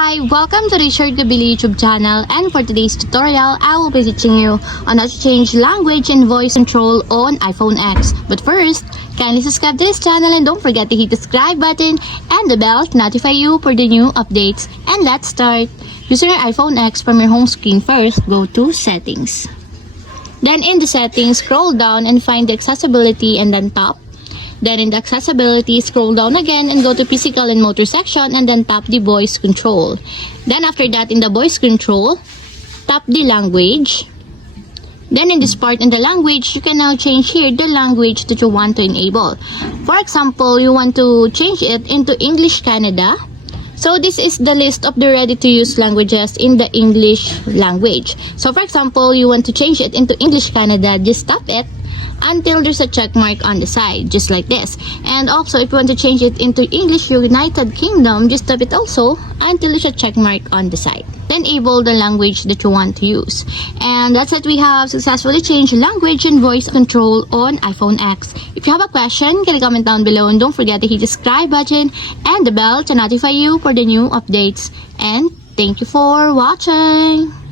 Hi! Welcome to the Short Gabili YouTube channel, and for today's tutorial, I will be teaching you on how to change language and voice control on iPhone X. But first, kindly subscribe to this channel and don't forget to hit the subscribe button and the bell to notify you for the new updates. And let's start! Using your iPhone X from your home screen first, go to Settings. Then in the Settings, scroll down and find the Accessibility and then Tap. Then in the accessibility, scroll down again and go to physical and motor section and then tap the voice control. Then after that, in the voice control, tap the language. Then in this part in the language, you can now change here the language that you want to enable. For example, you want to change it into English Canada. So this is the list of the ready-to-use languages in the English language. So for example, you want to change it into English Canada, just tap it until there's a check mark on the side, just like this. And also, if you want to change it into English United Kingdom, just tap it also until there's a check mark on the side. Then enable the language that you want to use. And that's it, we have successfully changed language and voice control on iPhone X. If you have a question, can you comment down below, and don't forget to hit the subscribe button and the bell to notify you for the new updates. And thank you for watching!